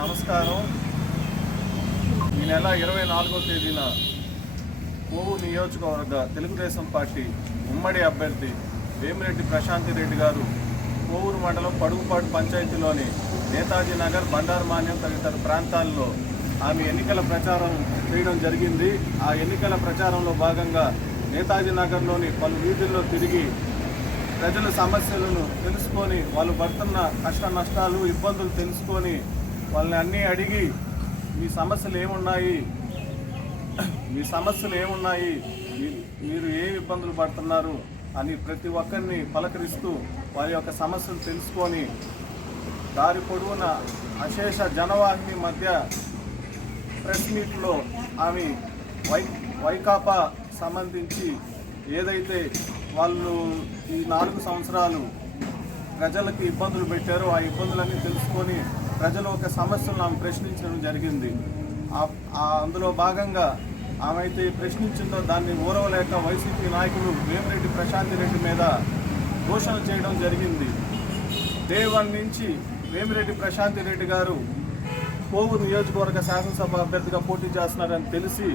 నమస్కారం. ఈ నెల 24వ తేదీన కోవూరు నియోజకవర్గ తెలుగుదేశం పార్టీ ఉమ్మడి అభ్యర్థి వేమిరెడ్డి ప్రశాంతి రెడ్డి గారు కోవూరు మండలం పడుగుపాటు పంచాయతీలోని నేతాజీ నగర్, బండారు మాన్యం తదితర ప్రాంతాల్లో ఆమె ఎన్నికల ప్రచారం చేయడం జరిగింది. ఆ ఎన్నికల ప్రచారంలో భాగంగా నేతాజీ నగర్లోని పలు వీధుల్లో తిరిగి ప్రజల సమస్యలను తెలుసుకొని, వాళ్ళు పడుతున్న కష్ట నష్టాలు, ఇబ్బందులు తెలుసుకొని వాళ్ళని అన్నీ అడిగి మీ సమస్యలు ఏమున్నాయి, మీరు ఏ ఇబ్బందులు పడుతున్నారు అని ప్రతి ఒక్కరిని పలకరిస్తూ వారి యొక్క సమస్యలు తెలుసుకొని దారి పొడవున అశేష జనవాహిని మధ్య ప్రెస్ మీట్లో ఆమె వైకాపా సంబంధించి ఏదైతే వాళ్ళు ఈ 4 సంవత్సరాలు ప్రజలకు ఇబ్బందులు పెట్టారో ఆ ఇబ్బందులన్నీ తెలుసుకొని ప్రజల యొక్క సమస్యలను ఆమె ప్రశ్నించడం జరిగింది. అందులో భాగంగా ఆమె అయితే ప్రశ్నించిందో దాన్ని ఊరవలేక వైసీపీ నాయకులు వేమిరెడ్డి ప్రశాంతి రెడ్డి మీద దూషణ చేయడం జరిగింది. డే 1 నుంచి వేమిరెడ్డి ప్రశాంతి రెడ్డి గారు కోవూరు నియోజకవర్గ శాసనసభ అభ్యర్థిగా పోటీ చేస్తున్నారని తెలిసి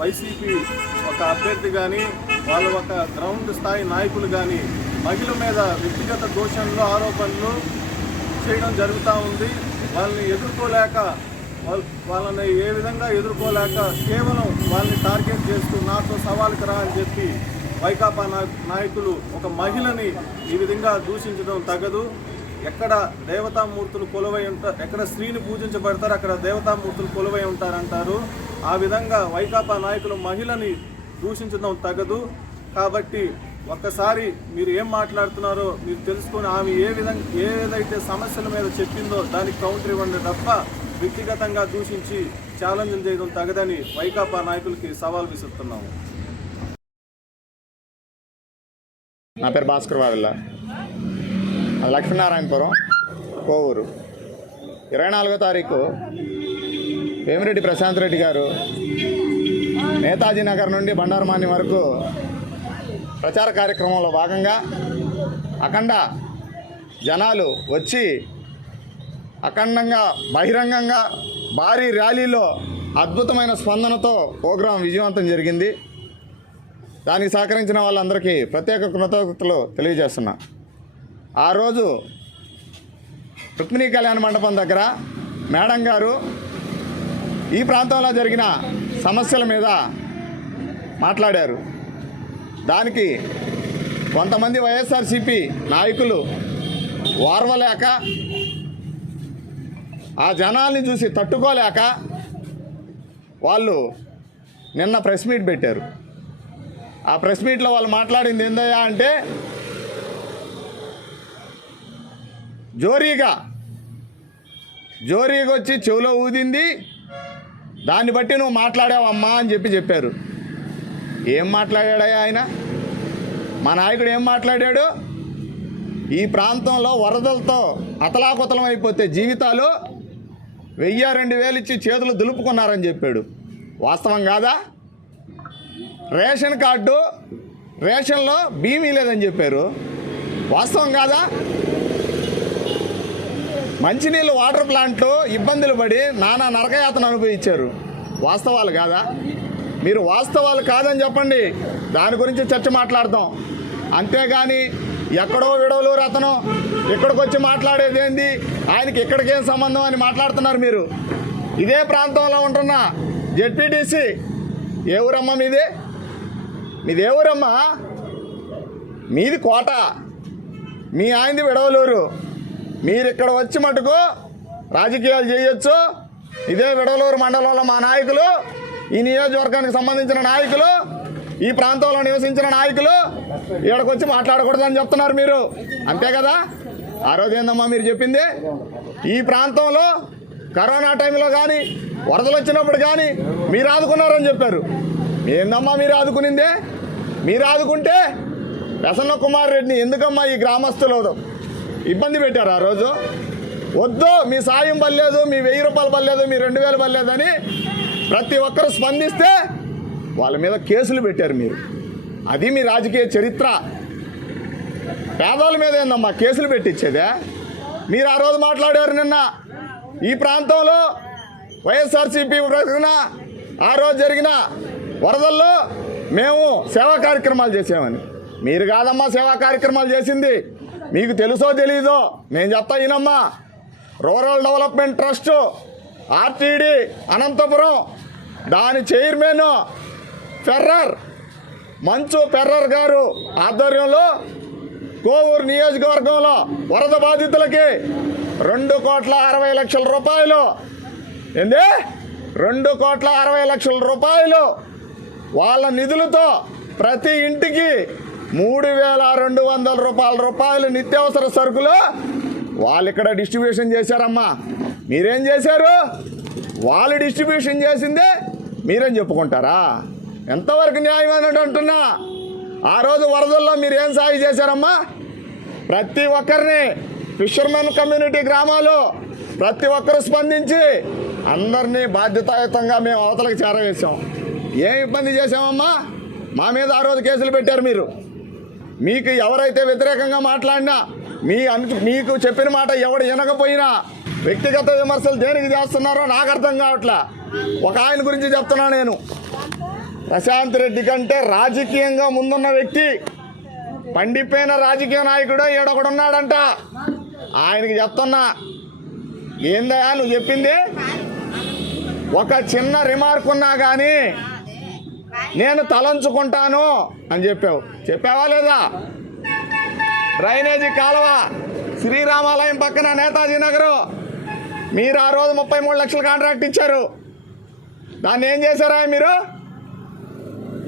వైసీపీ ఒక అభ్యర్థి కానీ వాళ్ళ ఒక గ్రౌండ్ స్థాయి నాయకులు కానీ మహిళ మీద వ్యక్తిగత దూషణలు, ఆరోపణలు చేయడం జరుగుతూ ఉంది. వాళ్ళని ఎదుర్కోలేక వాళ్ళని ఏ విధంగా ఎదుర్కోలేక కేవలం వాళ్ళని టార్గెట్ చేస్తూ నాతో సవాలుకి రా అని చెప్పి వైకాపా నాయకులు ఒక మహిళని ఈ విధంగా దూషించడం తగదు. ఎక్కడ దేవతామూర్తులు కొలువై ఉంటారు, ఎక్కడ స్త్రీని పూజించబడతారు అక్కడ దేవతామూర్తులు కొలువై ఉంటారంటారు. ఆ విధంగా వైకాపా నాయకులు మహిళని దూషించడం తగదు. కాబట్టి ఒక్కసారి మీరు ఏం మాట్లాడుతున్నారో మీరు తెలుసుకొని ఆమె ఏదైతే సమస్యల మీద చెప్పిందో దానికి కౌంటర్ ఇవ్వండి తప్ప వ్యక్తిగతంగా దూషించి ఛాలెంజ్లు చేయడం తగదని వైకాపా నాయకులకి సవాల్ విసురుతున్నాము. నా పేరు భాస్కర్ వావిల్ల, లక్ష్మీనారాయణపురం, కోవూరు. 24వ తారీఖు వేమిరెడ్డి ప్రశాంత్ రెడ్డి గారు నేతాజీ నగర్ నుండి బండారు మాన్యం వరకు ప్రచార కార్యక్రమంలో భాగంగా అఖండ జనాలు వచ్చి అఖండంగా బహిరంగంగా భారీ ర్యాలీలో అద్భుతమైన స్పందనతో ప్రోగ్రాం విజయవంతం జరిగింది. దానికి సహకరించిన వాళ్ళందరికీ ప్రత్యేక కృతజ్ఞతలు తెలియజేస్తున్నా. ఆ రోజు రుక్మిణీ కళ్యాణ మండపం దగ్గర మేడం గారు ఈ ప్రాంతంలో జరిగిన సమస్యల మీద మాట్లాడారు. దానికి కొంతమంది వైఎస్ఆర్సీపీ నాయకులు ఓర్వలేక, ఆ జనాల్ని చూసి తట్టుకోలేక వాళ్ళు నిన్న ప్రెస్ మీట్ పెట్టారు. ఆ ప్రెస్ మీట్లో వాళ్ళు మాట్లాడింది ఏందయ్యా అంటే, జోరీగా వచ్చి చెవిలో ఊదింది, దాన్ని బట్టి నువ్వు మాట్లాడావమ్మా అని చెప్పారు. ఏం మాట్లాడాడయ్యా ఆయన? మా నాయకుడు ఏం మాట్లాడాడు? ఈ ప్రాంతంలో వరదలతో అతలాకుతలం అయిపోతే జీవితాలు 1000-2000 ఇచ్చి చేతులు దులుపుకున్నారని చెప్పాడు. వాస్తవం కాదా? రేషన్ కార్డు, రేషన్లో బియ్యం లేదని చెప్పారు. వాస్తవం కాదా? మంచినీళ్ళు వాటర్ ప్లాంట్లు ఇబ్బందులు పడి నానా నరకయాతన అనుభవించారు. వాస్తవాలు కాదా? మీరు వాస్తవాలు కాదని చెప్పండి, దాని గురించి చర్చ మాట్లాడతాం. అంతేగాని ఎక్కడో విడవలూరు అతను ఇక్కడికి వచ్చి మాట్లాడేది ఏంది, ఆయనకి ఇక్కడికేం సంబంధం అని మాట్లాడుతున్నారు మీరు. ఇదే ప్రాంతంలో ఉంటున్న జెడ్పీటీసీ ఏ ఊరమ్మా మీది? ఏ ఊరమ్మా? మీది కోట, మీ ఆయనది విడవలూరు. మీరు ఇక్కడ వచ్చి మటుకు రాజకీయాలు చేయొచ్చు. ఇదే విడవలూరు మండలంలో మా నాయకులు, ఈ నియోజకవర్గానికి సంబంధించిన నాయకులు, ఈ ప్రాంతంలో నివసించిన నాయకులు ఇక్కడికి వచ్చి మాట్లాడకూడదని చెప్తున్నారు మీరు. అంతే కదా? ఆ రోజు ఏందమ్మా మీరు చెప్పింది? ఈ ప్రాంతంలో కరోనా టైంలో కానీ వరదలు వచ్చినప్పుడు కానీ మీరు ఆదుకున్నారని చెప్పారు. ఏందమ్మా మీరు ఆదుకునిందే? మీరు ఆదుకుంటే ప్రసన్న కుమార్ రెడ్డిని ఎందుకమ్మా ఈ గ్రామస్తులు ఇబ్బంది పెట్టారు? ఆ రోజు వద్దు, మీ సాయం పర్లేదు, మీ 1000 రూపాయలు పర్లేదు, మీ 2000 పర్లేదని ప్రతి ఒక్కరు స్పందిస్తే వాళ్ళ మీద కేసులు పెట్టారు మీరు. అది మీ రాజకీయ చరిత్ర. పేదవాళ్ళ మీద ఏందమ్మా కేసులు పెట్టించేదే? మీరు ఆ రోజు మాట్లాడారు నిన్న ఈ ప్రాంతంలో వైఎస్ఆర్సీపీ ప్రకటన ఆ రోజు జరిగిన వరదల్లో మేము సేవా కార్యక్రమాలు చేసామని. మీరు కాదమ్మా సేవా కార్యక్రమాలు చేసింది, మీకు తెలుసో తెలీదో నేను చెప్తా ఈనమ్మా. Rural development trust RTD Anantapur దాని చైర్మన్ మంచు ఫెర్రర్ గారు ఆధ్వర్యంలో కోవూరు నియోజకవర్గంలో వరద బాధితులకి 2,60,00,000 రూపాయలు, ఏంది 2,60,00,000 రూపాయలు వాళ్ళ నిధులతో ప్రతి ఇంటికి 3,200 రూపాయలు నిత్యావసర సరుకులు వాళ్ళు ఇక్కడ డిస్ట్రిబ్యూషన్ చేశారమ్మా. మీరేం చేశారు? వాళ్ళు డిస్ట్రిబ్యూషన్ చేసిందే మీరేం చెప్పుకుంటారా? ఎంతవరకు న్యాయమైనట్టు అంటున్నా. ఆ రోజు వరదల్లో మీరు ఏం సాయం చేశారమ్మా? ప్రతి ఒక్కరిని ఫిషర్మెన్ కమ్యూనిటీ గ్రామాలు ప్రతి ఒక్కరు స్పందించి అందరినీ బాధ్యతాయుతంగా మేము అవతలకు చేరవేశాం. ఏం ఇబ్బంది చేశామమ్మా? మా మీద ఆ రోజు కేసులు పెట్టారు మీరు. మీకు ఎవరైతే వ్యతిరేకంగా మాట్లాడినా మీకు చెప్పిన మాట ఎవడు వినకపోయినా వ్యక్తిగత విమర్శలు దేనికి చేస్తున్నారో నాకు అర్థం కావట్లా. ఒక ఆయన గురించి చెప్తున్నా నేను. ప్రశాంత్ రెడ్డి కంటే రాజకీయంగా ముందున్న వ్యక్తి, పండిపోయిన రాజకీయ నాయకుడు ఈడొకడున్నాడంట. ఆయనకి చెప్తున్నా, ఏందయ్యా నువ్వు చెప్పింది? ఒక చిన్న రిమార్క్ ఉన్నా కానీ నేను తలంచుకుంటాను అని చెప్పావా లేదా? డ్రైనేజీ కాలువ శ్రీరామాలయం పక్కన నేతాజీ నగరు మీరు ఆ రోజు 33 లక్షల కాంట్రాక్ట్ ఇచ్చారు. దాన్ని ఏం చేశారా మీరు?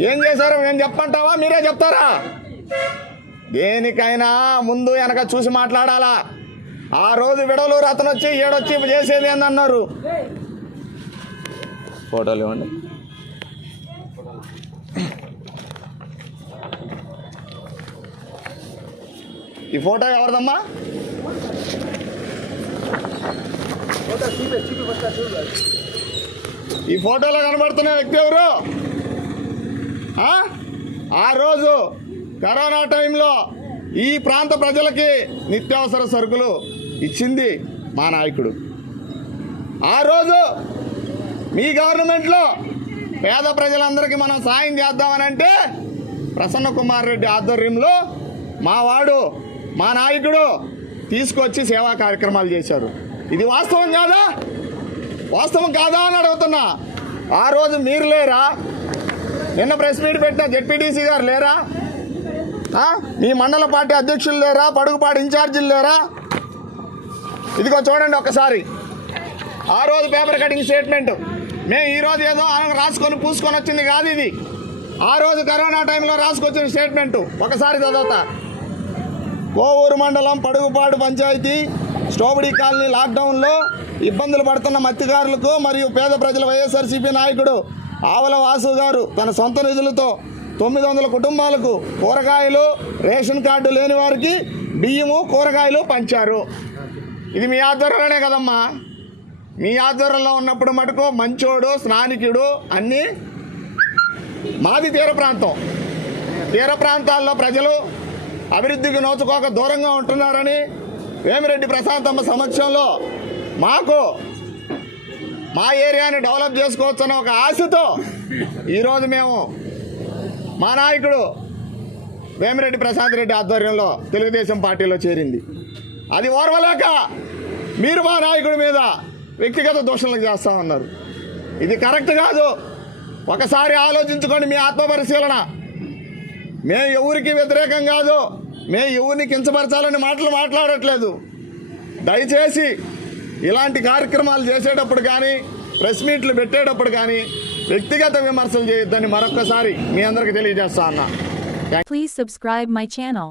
ఏం చేశారో నేను చెప్పంటావా? మీరే చెప్తారా? దేనికైనా ముందు వెనక చూసి మాట్లాడాలా. ఆ రోజు విడవలూరు అతను వచ్చి ఏడొచ్చి చేసేది ఏందన్నారు. ఫోటోలు ఇవ్వండి. ఈ ఫోటో ఎవరిదమ్మా? ఈ ఫోటోలో కనబడుతున్న వ్యక్తి ఎవరు? ఆ రోజు కరోనా టైంలో ఈ ప్రాంత ప్రజలకి నిత్యావసర సరుకులు ఇచ్చింది మా నాయకుడు. ఆ రోజు మీ గవర్నమెంట్లో పేద ప్రజలందరికీ మనం సాయం చేద్దామనంటే ప్రసన్న కుమార్ రెడ్డి ఆధ్వర్యంలో మా నాయకుడు తీసుకొచ్చి సేవా కార్యక్రమాలు చేశారు. ఇది వాస్తవం కాదా? వాస్తవం కాదా అని అడుగుతున్నా. ఆ రోజు మీరు లేరా? నిన్న ప్రెస్ మీట్ పెట్టిన జెడ్పీటీసీ గారు లేరా? మీ మండల పార్టీ అధ్యక్షులు లేరా? పడుగుపాటి ఇన్ఛార్జీలు లేరా? ఇదిగో చూడండి ఒక్కసారి. ఆ రోజు పేపర్ కటింగ్ స్టేట్మెంట్ మేము ఈరోజు ఏదో రాసుకొని పూసుకొని వచ్చింది కాదు ఇది. ఆ రోజు కరోనా టైంలో రాసుకొచ్చిన స్టేట్మెంటు ఒకసారి చదువుతా. కోవూరు మండలం పడుగుపాడు పంచాయతీ స్టోబడి కాలనీ లాక్డౌన్లో ఇబ్బందులు పడుతున్న మత్స్యకారులకు మరియు పేద ప్రజల వైఎస్ఆర్సీపీ నాయకుడు ఆవల వాసు గారు తన సొంత నిధులతో 900 కుటుంబాలకు కూరగాయలు, రేషన్ కార్డు లేని వారికి బియ్యము, కూరగాయలు పంచారు. ఇది మీ ఆధ్వర్యంలోనే కదమ్మా. మీ ఆధ్వర్యంలో ఉన్నప్పుడు మటుకు మంచోడు, స్నానికుడు అన్నీ. మాది తీర ప్రాంతం. తీర ప్రాంతాల్లో ప్రజలు అభివృద్ధికి నోచుకోక దూరంగా ఉంటున్నారని వేమిరెడ్డి ప్రశాంతమ్మ సమక్షంలో మాకు మా ఏరియాని డెవలప్ చేసుకోవచ్చన్న ఒక ఆశతో ఈరోజు మేము మా నాయకుడు వేమిరెడ్డి ప్రశాంత్ రెడ్డి ఆధ్వర్యంలో తెలుగుదేశం పార్టీలో చేరింది. అది ఓర్వలేక మీరు మా నాయకుడి మీద వ్యక్తిగత దోషణలు చేస్తామన్నారు. ఇది కరెక్ట్ కాదు. ఒకసారి ఆలోచించుకోండి మీ ఆత్మపరిశీలన. మేము ఎవరికి వ్యతిరేకం కాదు, మేము ఎవరిని కించపరచాలని మాట్లాడట్లేదు. దయచేసి ఇలాంటి కార్యక్రమాలు చేసేటప్పుడు కానీ ప్రెస్ మీట్లు పెట్టేటప్పుడు కానీ వ్యక్తిగత విమర్శలు చేయొద్దని మరొకసారి మీ అందరికీ తెలియజేస్తా అన్నా. Please subscribe my channel.